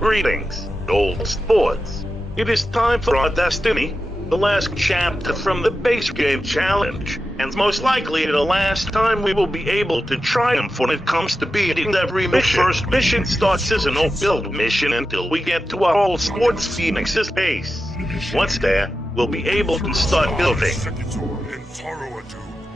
Greetings, old sports. It is time for our destiny, the last chapter from the base game challenge, and most likely the last time we will be able to triumph when it comes to beating every mission. The first mission starts as a no-build mission until we get to our old sports Phoenix's base. Once there, we'll be able to start building.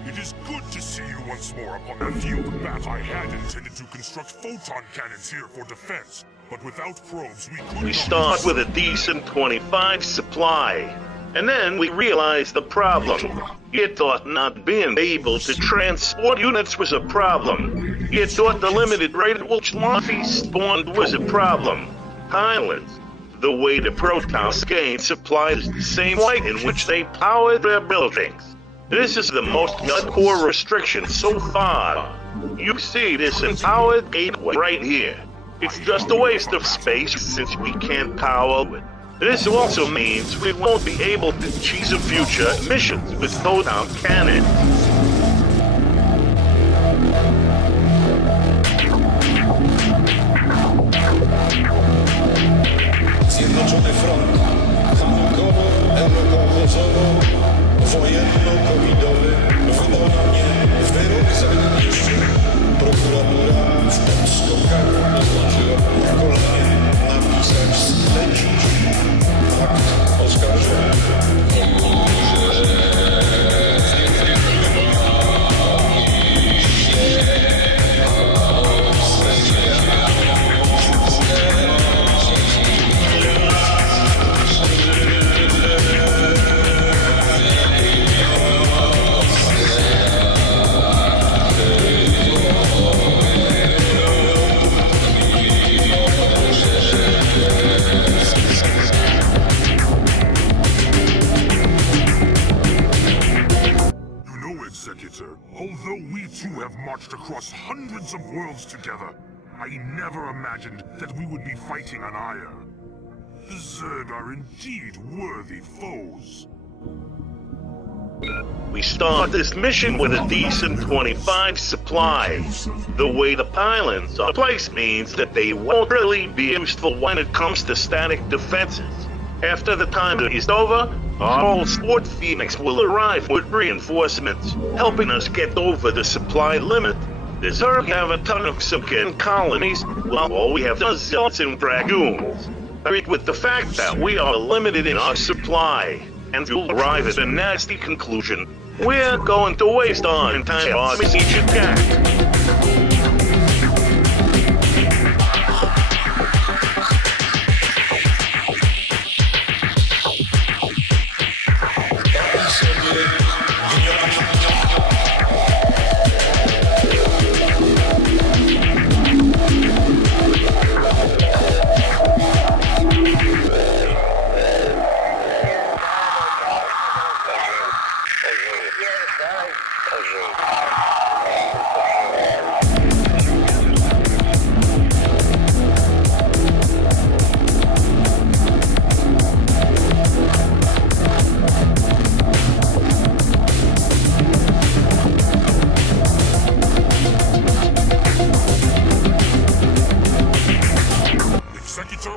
It is good to see you once more upon that field of battle. I had intended to construct photon cannons here for defense, but without probes we could We start with a decent 25 supply, and then we realize the problem. You thought not being able to transport units was a problem. You thought the limited rate at which Luffy spawned was a problem. Pylons. The way the protoss gain supply is the same way in which they power their buildings. This is the most hardcore restriction so far. You see this empowered gateway right here. It's just a waste of space since we can't power it. This also means we won't be able to choose future missions with photon cannons. Zjednoczony Front, hamulkowo-epokowo, wojenno-covidowy, wydał na mnie wyrok zagraniczny. Prokuratura w podskokach oznaczyła na kolanie napisać sklecić akt oskarżenia. Although we two have marched across hundreds of worlds together, I never imagined that we would be fighting on Aya. The Zerg are indeed worthy foes. We start this mission with a decent 25 supply. The way the pylons are placed means that they won't really be useful when it comes to static defenses. After the time is over, our old sport Phoenix will arrive with reinforcements, helping us get over the supply limit. The Zerg have a ton of Simkin colonies, while all we have is zealots and dragoons. Agreed with the fact that we are limited in our supply, and you'll arrive at a nasty conclusion. We're going to waste our entire army siege attack.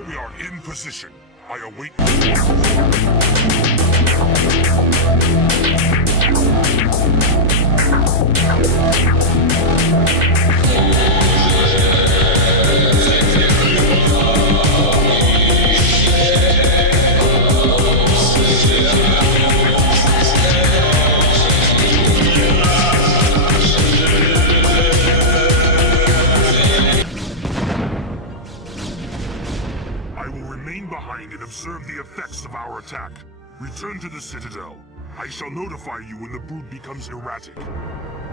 We are in position. I await. Observe the effects of our attack. Return to the Citadel. I shall notify you when the brood becomes erratic.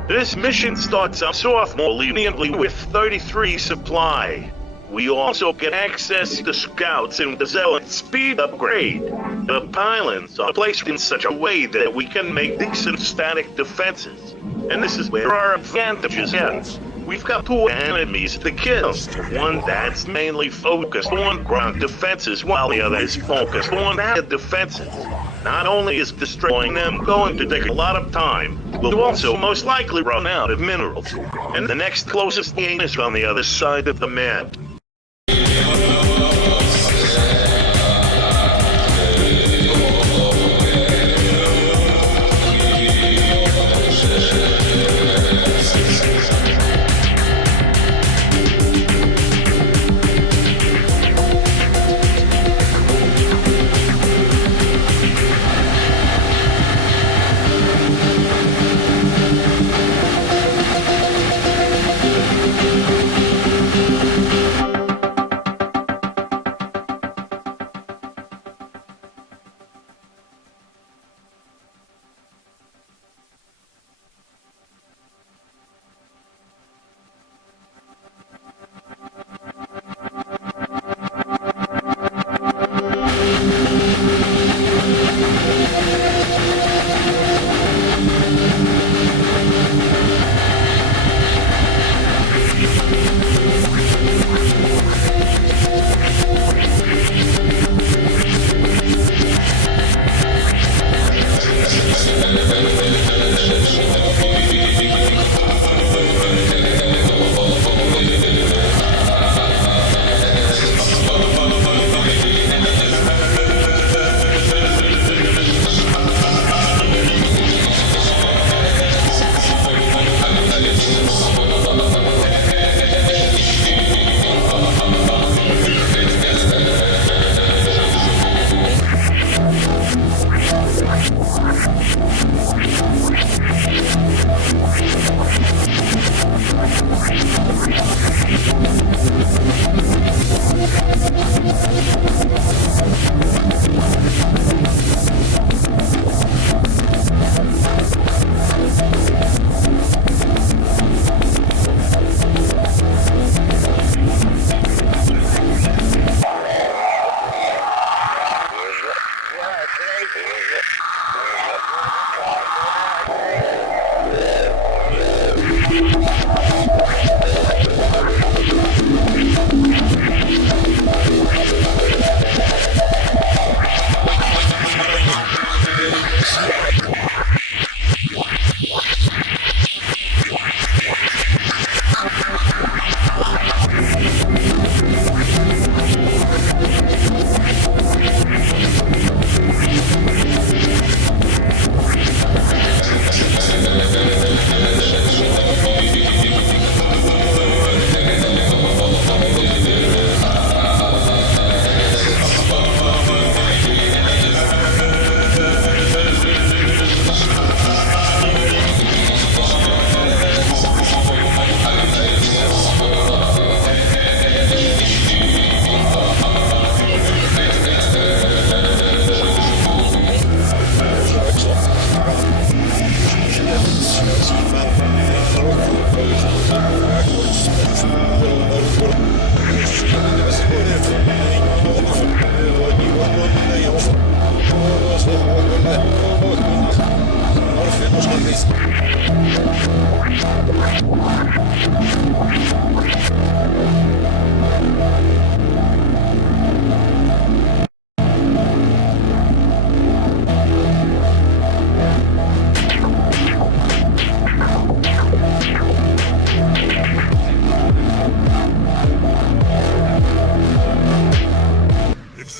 This mission starts us off more leniently with 33 supply. We also get access to scouts and the zealot speed upgrade. The pylons are placed in such a way that we can make decent static defenses. And this is where our advantages end. We've got two enemies to kill. One that's mainly focused on ground defenses, while the other is focused on air defenses. Not only is destroying them going to take a lot of time, we'll also most likely run out of minerals. And the next closest thing is on the other side of the map.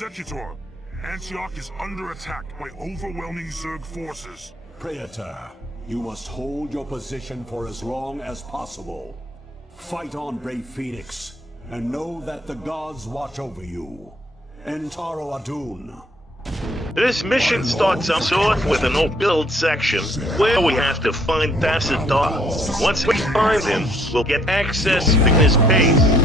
Executor, Antioch is under attack by overwhelming Zerg forces. Praetor, you must hold your position for as long as possible. Fight on, brave Phoenix, and know that the gods watch over you. Entaro Adun. This mission starts us off with an no-build section where we have to find Tassadar. Once we find him, we'll get access to his base.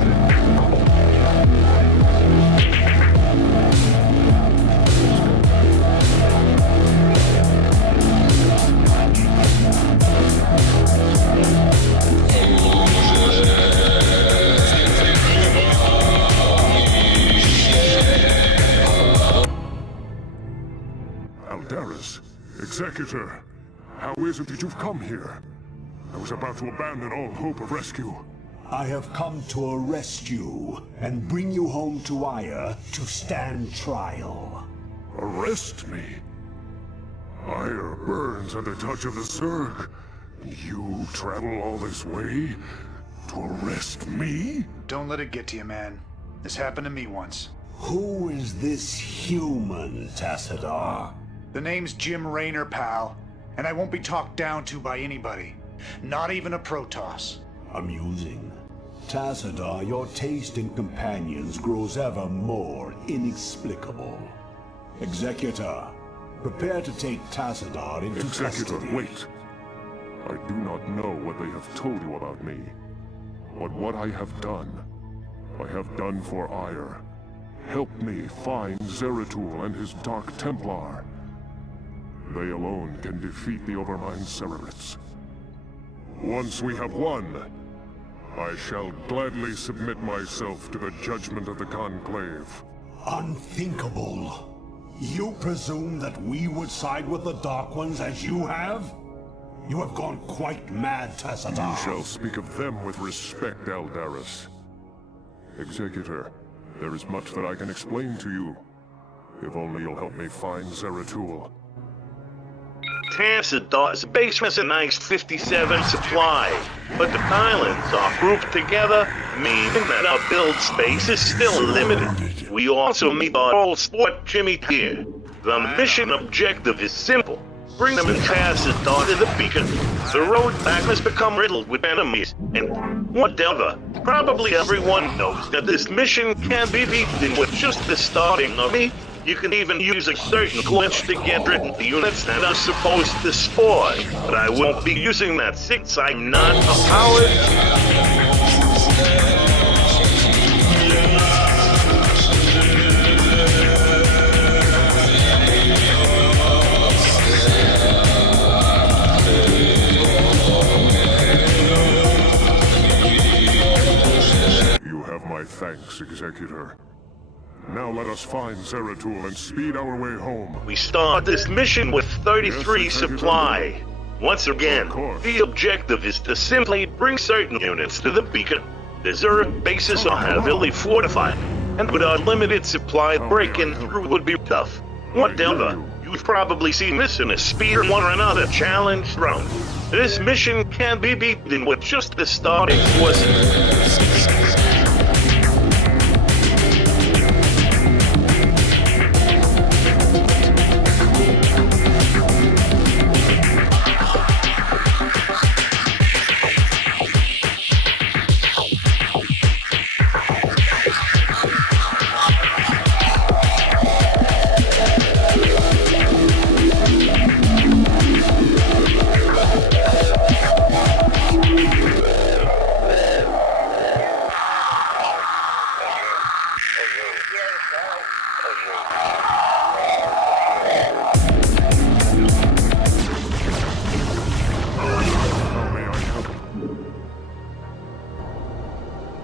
Executor, how is it that you've come here? I was about to abandon all hope of rescue. I have come to arrest you and bring you home to Aya to stand trial. Arrest me? Ire burns at the touch of the Zerg. You travel all this way to arrest me? Don't let it get to you, man. This happened to me once. Who is this human, Tassadar? The name's Jim Raynor, pal, and I won't be talked down to by anybody. Not even a protoss. Amusing. Tassadar, your taste in companions grows ever more inexplicable. Executor, prepare to take Tassadar into Executor, custody. wait. I do not know what they have told you about me. But what I have done for Ire. Help me find Zeratul and his Dark Templar. They alone can defeat the Overmind Cerebrits. Once we have won, I shall gladly submit myself to the judgment of the Conclave. Unthinkable. You presume that we would side with the Dark Ones as you have? You have gone quite mad, Tassadar. You shall speak of them with respect, Aldaris. Executor, there is much that I can explain to you. If only you'll help me find Zeratul. Tassadar's base has a nice 57 supply, but the pylons are grouped together, meaning that our build space is still limited. We also need our old sport Jimmy here. The mission objective is simple. Bring them in Tassadar to the beacon. The road back has become riddled with enemies, and whatever. Probably everyone knows that this mission can be beaten with just the starting army. You can even use a certain glitch to get rid of the units that are supposed to spawn, but I won't be using that since I'm not a coward. You have my thanks, Executor. Now let us find Zeratul and speed our way home. We start this mission with 33 Yes, supply. Once again, Of course. the objective is to simply bring certain units to the beacon. The Zerg bases are heavily fortified, and with our limited supply, breaking through would be tough. Whatever, you've probably seen this in a spear one or another challenge round. This mission can be beaten with just the starting forces.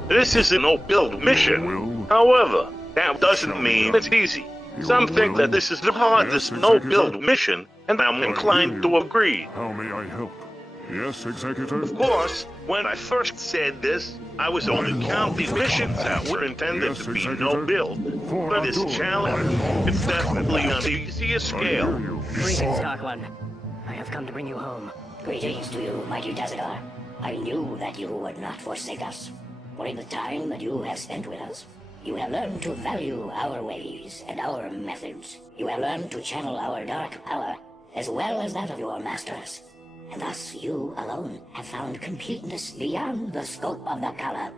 This is a no-build mission. However, that doesn't mean it's easy. Some think that this is the hardest no-build mission, and I'm inclined to agree. How may I help? Yes, Executor? Of course, when I first said this, I was only counting missions that were intended to be no-build. For this challenge, it's definitely on the easiest scale. Greetings, Dark One. I have come to bring you home. Greetings to you, mighty Tassadar. I knew that you would not forsake us. For in the time that you have spent with us, You have learned to value our ways and our methods. You have learned to channel our dark power, as well as that of your masters. And thus you alone have found completeness beyond the scope of the color.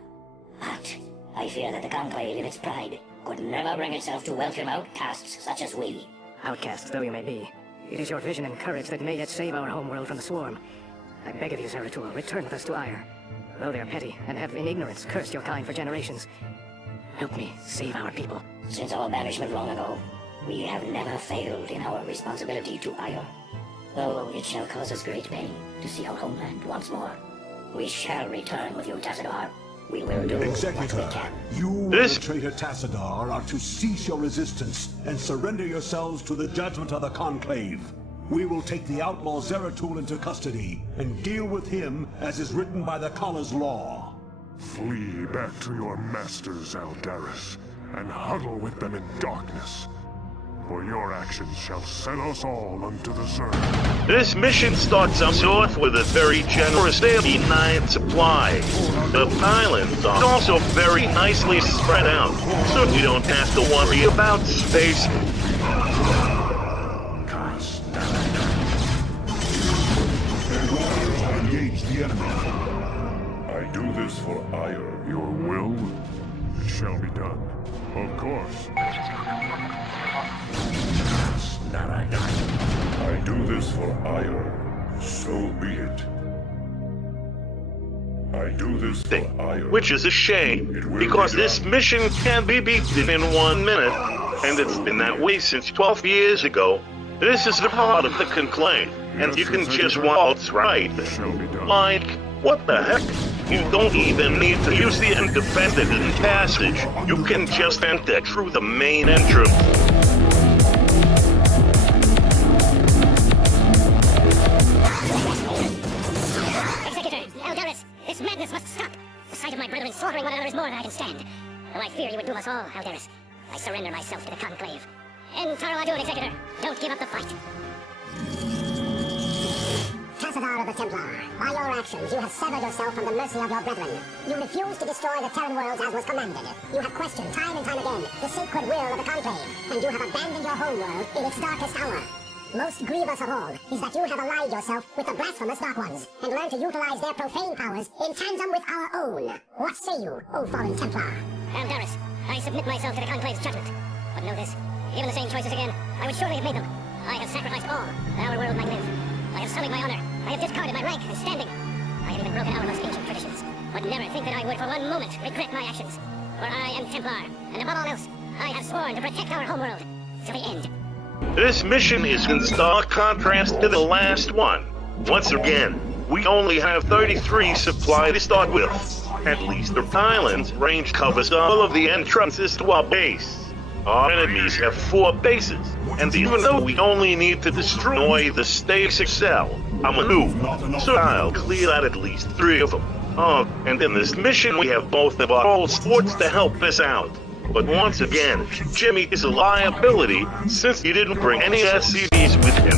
But I fear that the Conclave in its pride could never bring itself to welcome outcasts such as we. Outcasts though you may be, it is your vision and courage that may yet save our homeworld from the swarm. I beg of you, Zeratul, return with us to Ire. Though they are petty and have in ignorance cursed your kind for generations, help me save our people. Since our banishment long ago, we have never failed in our responsibility to Ire. Though it shall cause us great pain to see our homeland once more, we shall return with you, Tassadar. We will do Executor, what we can. you and This- the traitor Tassadar are to cease your resistance and surrender yourselves to the judgment of the Conclave. We will take the outlaw Zeratul into custody and deal with him as is written by the Collars law. Flee back to your masters, Aldaris, and huddle with them in darkness. For your actions shall set us all unto the Zerg. This mission starts us off with a very generous 89 supply. The pylons are also very nicely spread out, so you don't have to worry about space. Engage the enemy. I do this for Ire. Your will? It shall be done. Of course. I do this for Ire. So be it. I do this for Ire. Which is a shame, because this mission can be beaten in 1 minute, and it's been that way since 12 years ago. This is the part of the Conclave, and you can just waltz right. Like, what the heck? You don't even need to use the independent passage. You can just enter through the main entrance. Executor, Aldaris, this madness must stop. The sight of my brethren slaughtering one another is more than I can stand. Though I fear you would doom us all, Aldaris, I surrender myself to the Conclave. And Taro Adun, Executor, don't give up the fight. Tassadar of the Templar, by your actions, you have severed yourself from the mercy of your brethren. You refused to destroy the Terran worlds as was commanded. You have questioned time and time again the sacred will of the Conclave, and you have abandoned your homeworld in its darkest hour. Most grievous of all is that you have allied yourself with the blasphemous Dark Ones, and learned to utilize their profane powers in tandem with our own. What say you, O fallen Templar? Aldaris, I submit myself to the Conclave's judgment. But know this, given the same choices again, I would surely have made them. I have sacrificed all that our world might live. I have sullied my honor. I have discarded my rank and standing. I have even broken our most ancient traditions. But never think that I would for one moment regret my actions. For I am Templar, and above all else, I have sworn to protect our homeworld to the end. This mission is in stark contrast to the last one. Once again, we only have 33 supply to start with. At least the pylons range covers all of the entrances to our base. Our enemies have 4 bases, and even though we only need to destroy the stasis cell, I'm a noob, so I'll clear out at least 3 of them. Oh, and in this mission we have both of our old sports to help us out. But once again, Jimmy is a liability since he didn't bring any SCVs with him.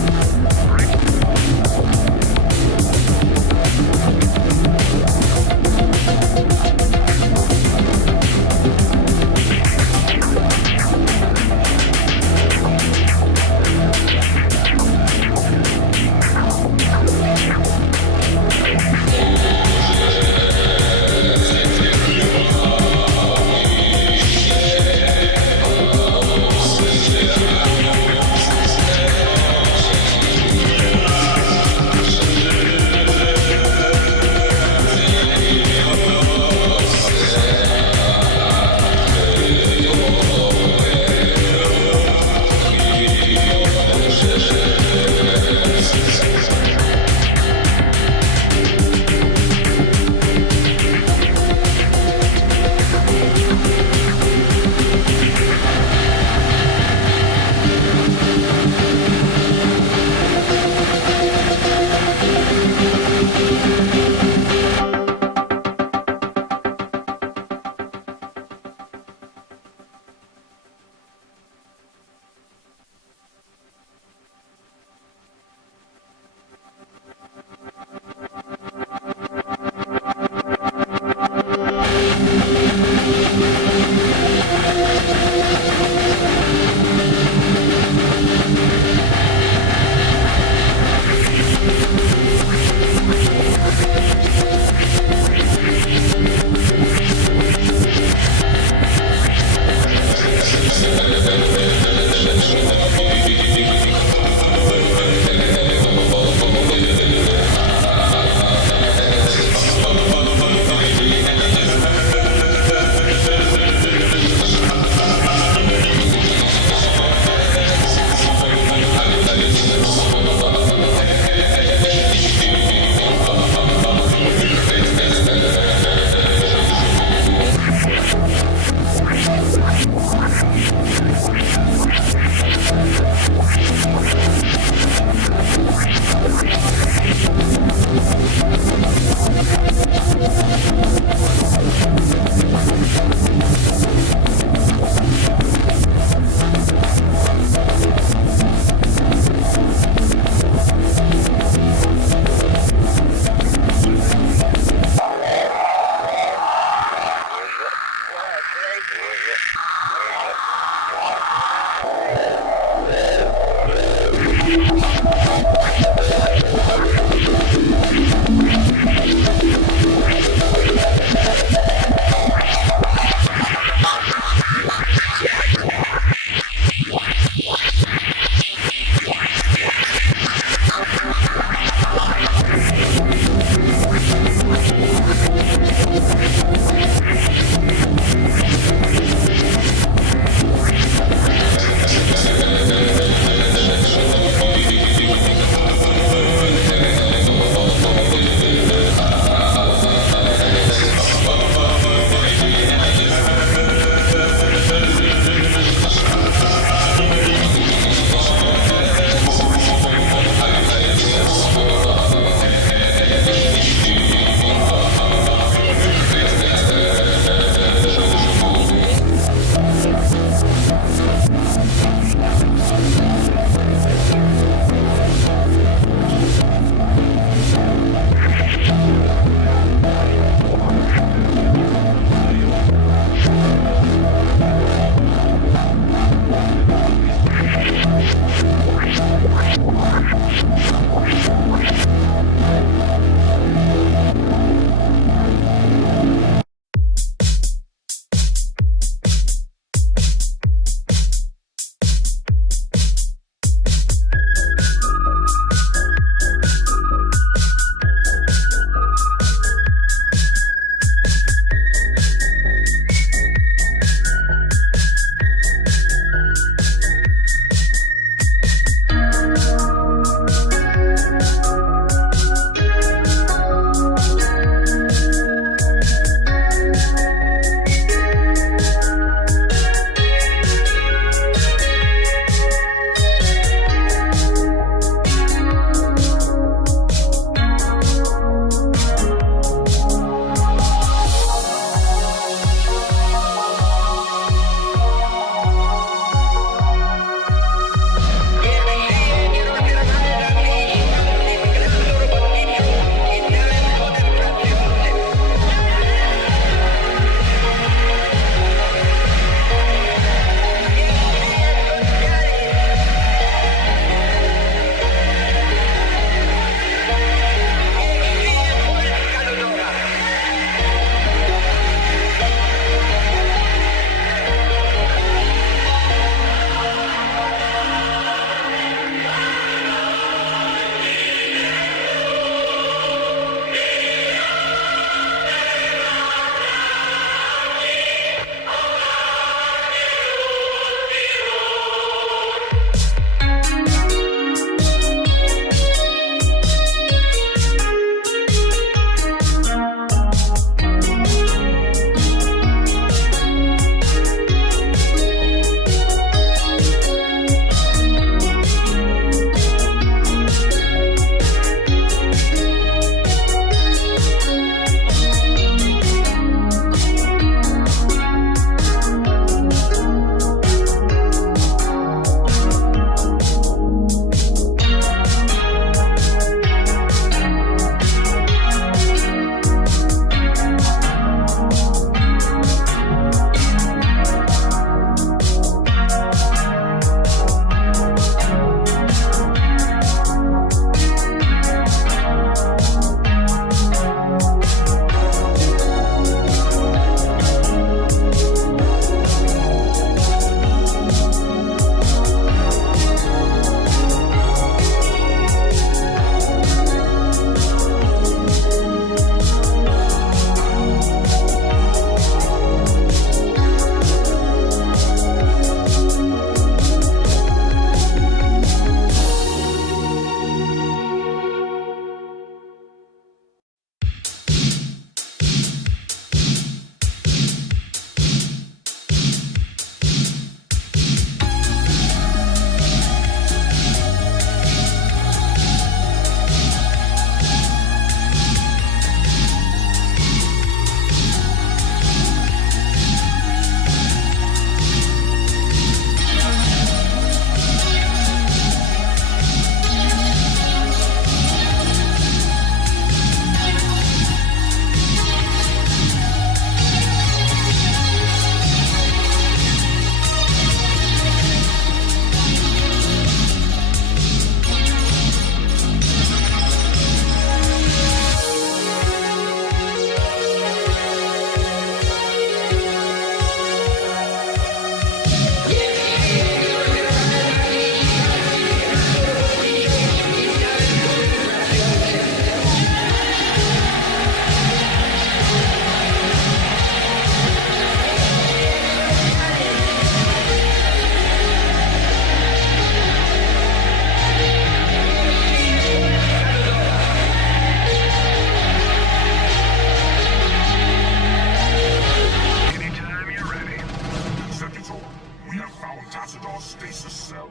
exhausted our stasis cell.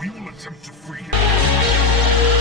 We will attempt to free him.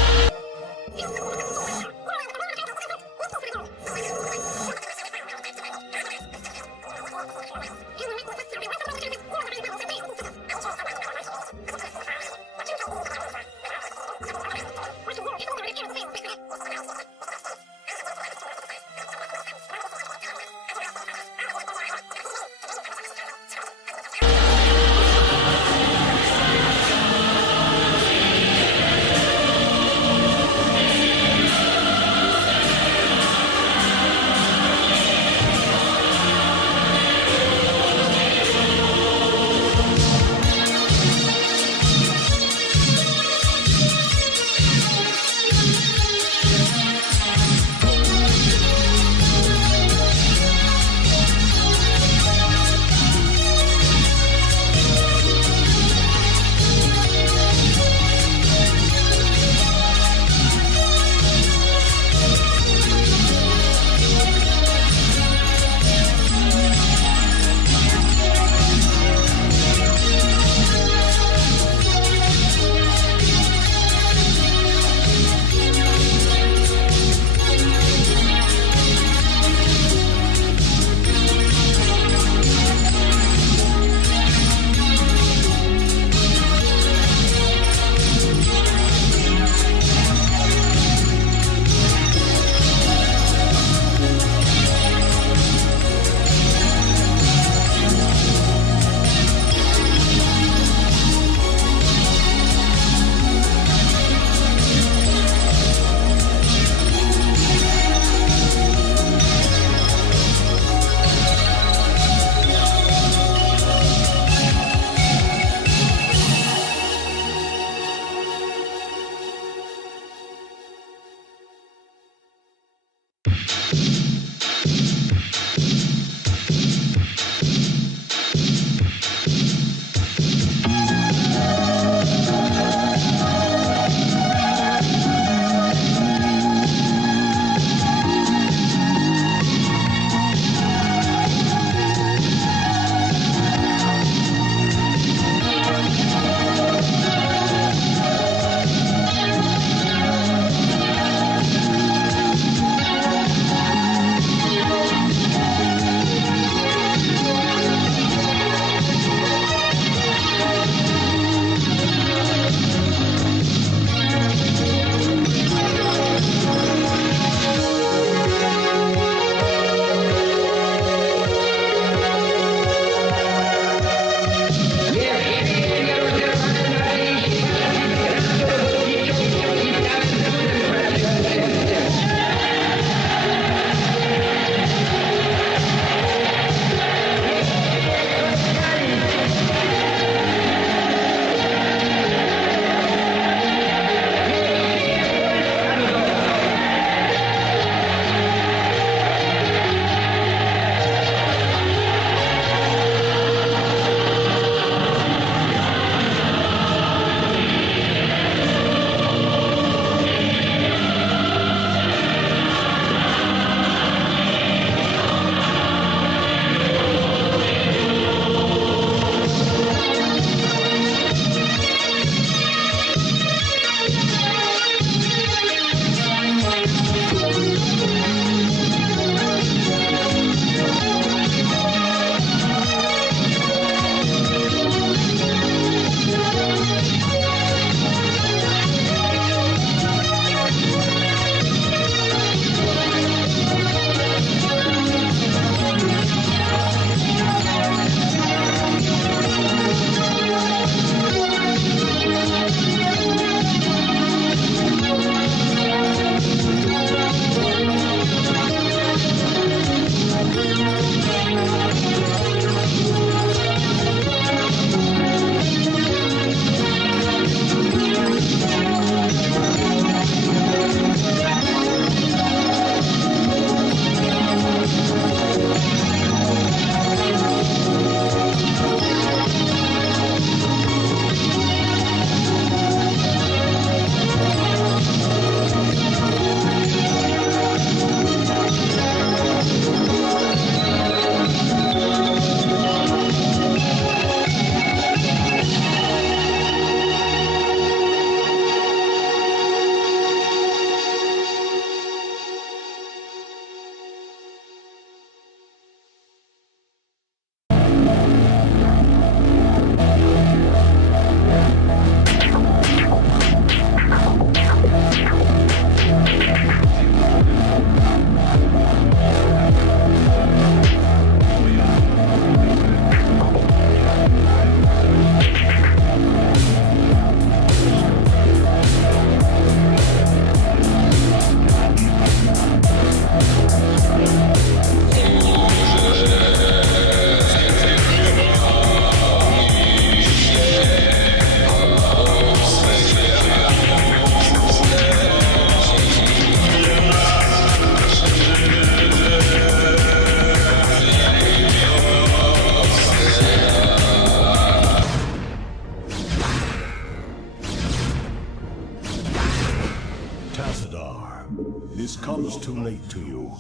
This comes too late to you,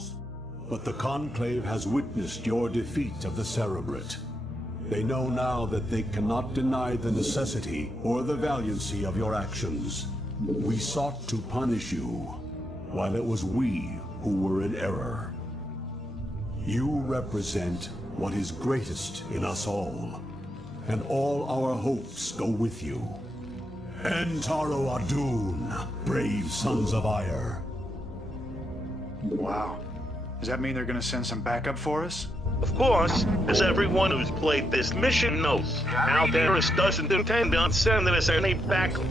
but the Conclave has witnessed your defeat of the Cerebrate. They know now that they cannot deny the necessity or the valiancy of your actions. We sought to punish you, while it was we who were in error. You represent what is greatest in us all, and all our hopes go with you. Entaro Adun, brave sons of Ire. Wow. Does that mean they're gonna send some backup for us? Of course, as everyone who's played this mission knows, Aldaris doesn't intend on sending us any backup.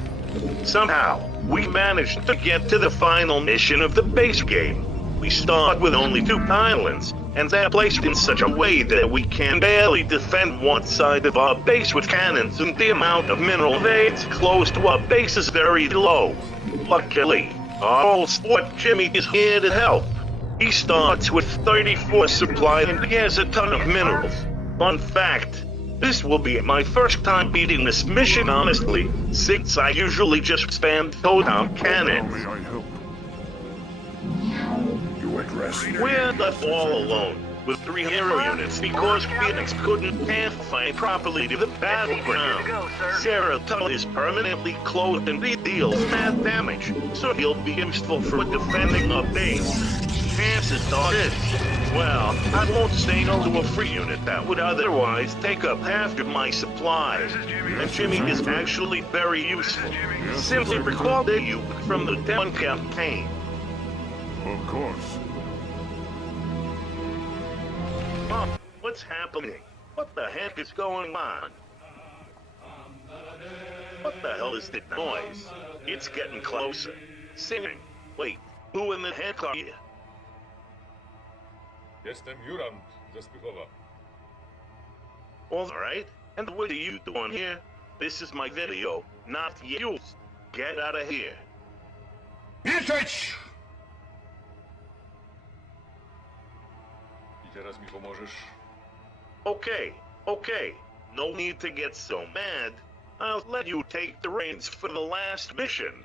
Somehow, we managed to get to the final mission of the base game. We start with only 2 pylons, and they're placed in such a way that we can barely defend one side of our base with cannons, and the amount of mineral raids close to our base is very low. Luckily, our old sport Jimmy is here to help. He starts with 34 supply and he has a ton of minerals. Fun fact, this will be my first time beating this mission honestly, since I usually just spam toedown cannons. May I help? You address me. We're left all alone with 3 hero units because Phoenix can't fight properly to the battleground. Zeratul is permanently clothed and he deals mad damage, so he'll be useful for defending our base. Chances are this. Well, I won't say no to a free unit that would otherwise take up half of my supplies. And Jimmy is actually very useful. Simply recall the Uke from the Down campaign. Of course. Mom, what's happening? What the heck is going on? What the hell is that noise? It's getting closer. Singing. Wait, who in the heck are you? Jestem Jurand ze Spychowa. Alright, and what are you doing here? This is my video, not yours. Get out of here. Milczeć! I teraz mi pomożesz? Okay. No need to get so mad. I'll let you take the reins for the last mission.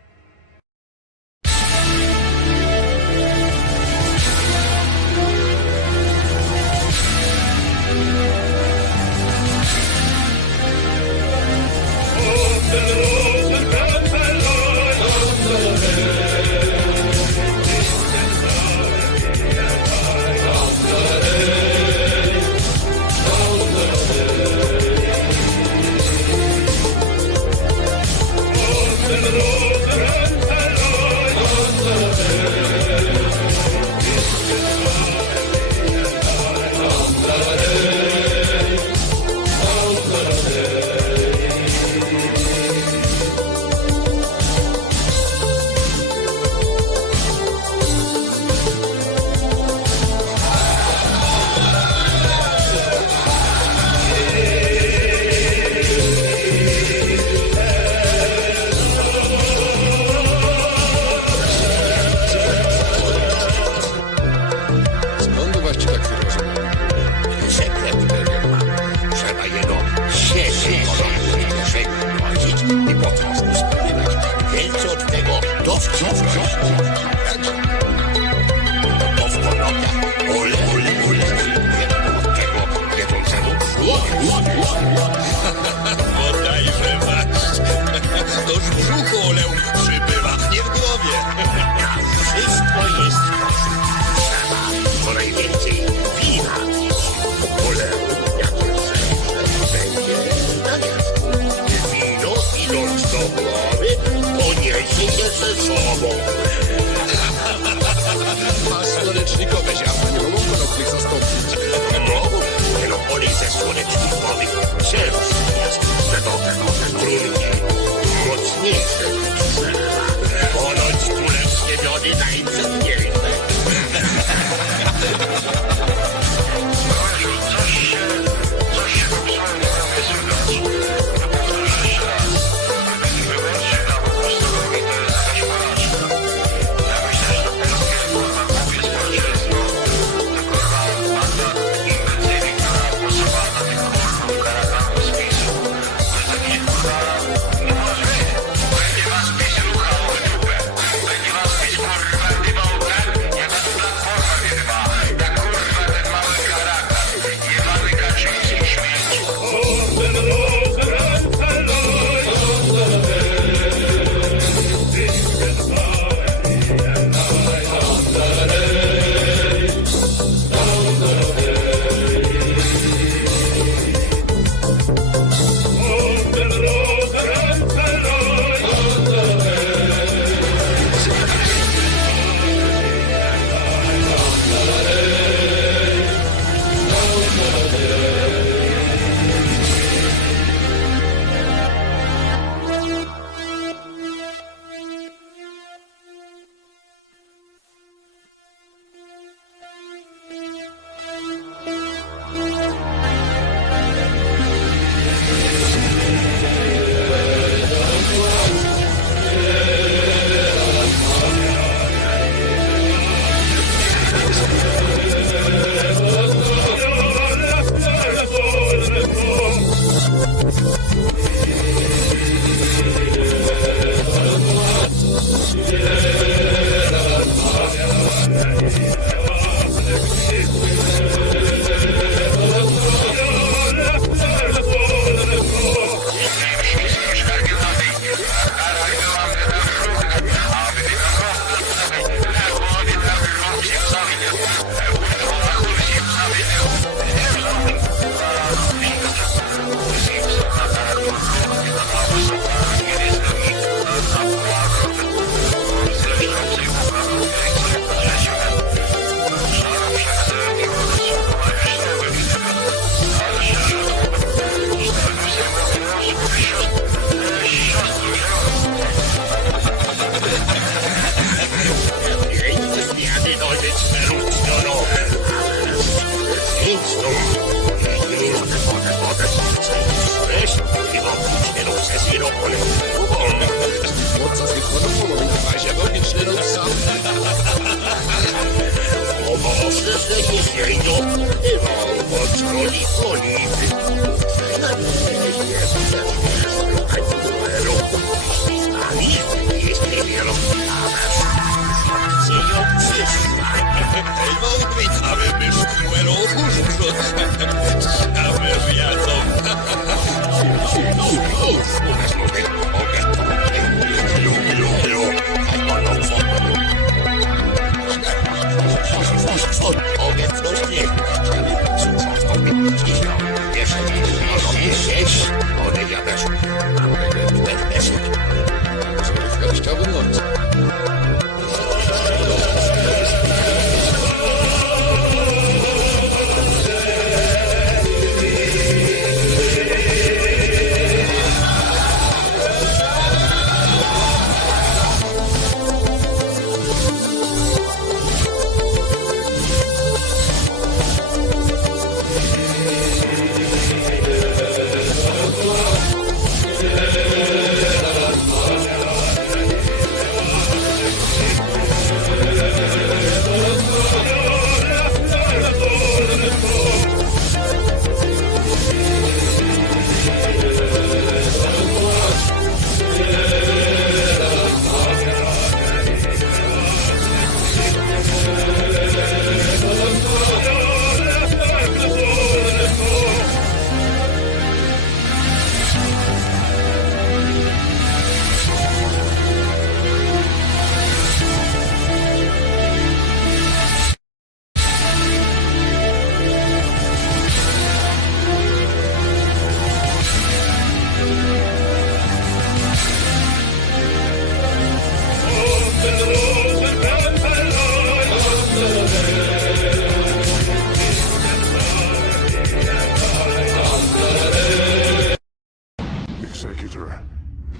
Executor,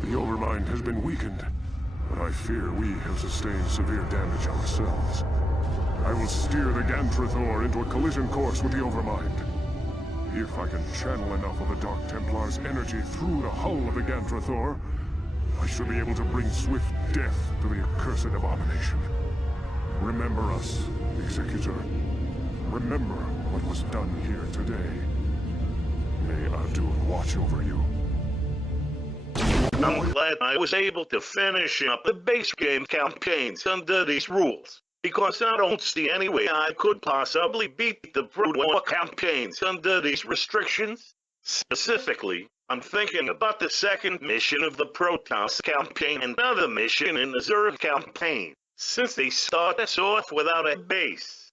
the Overmind has been weakened, but I fear we have sustained severe damage ourselves. I will steer the Gantrathor into a collision course with the Overmind. If I can channel enough of the Dark Templar's energy through the hull of the Gantrathor, I should be able to bring swift death to the accursed abomination. Remember us, Executor. Remember what was done here today. May Adun watch over you. I'm glad I was able to finish up the base game campaigns under these rules, because I don't see any way I could possibly beat the Brood War campaigns under these restrictions. Specifically, I'm thinking about the second mission of the Protoss campaign and another mission in the Zeratul campaign, since they start us off without a base.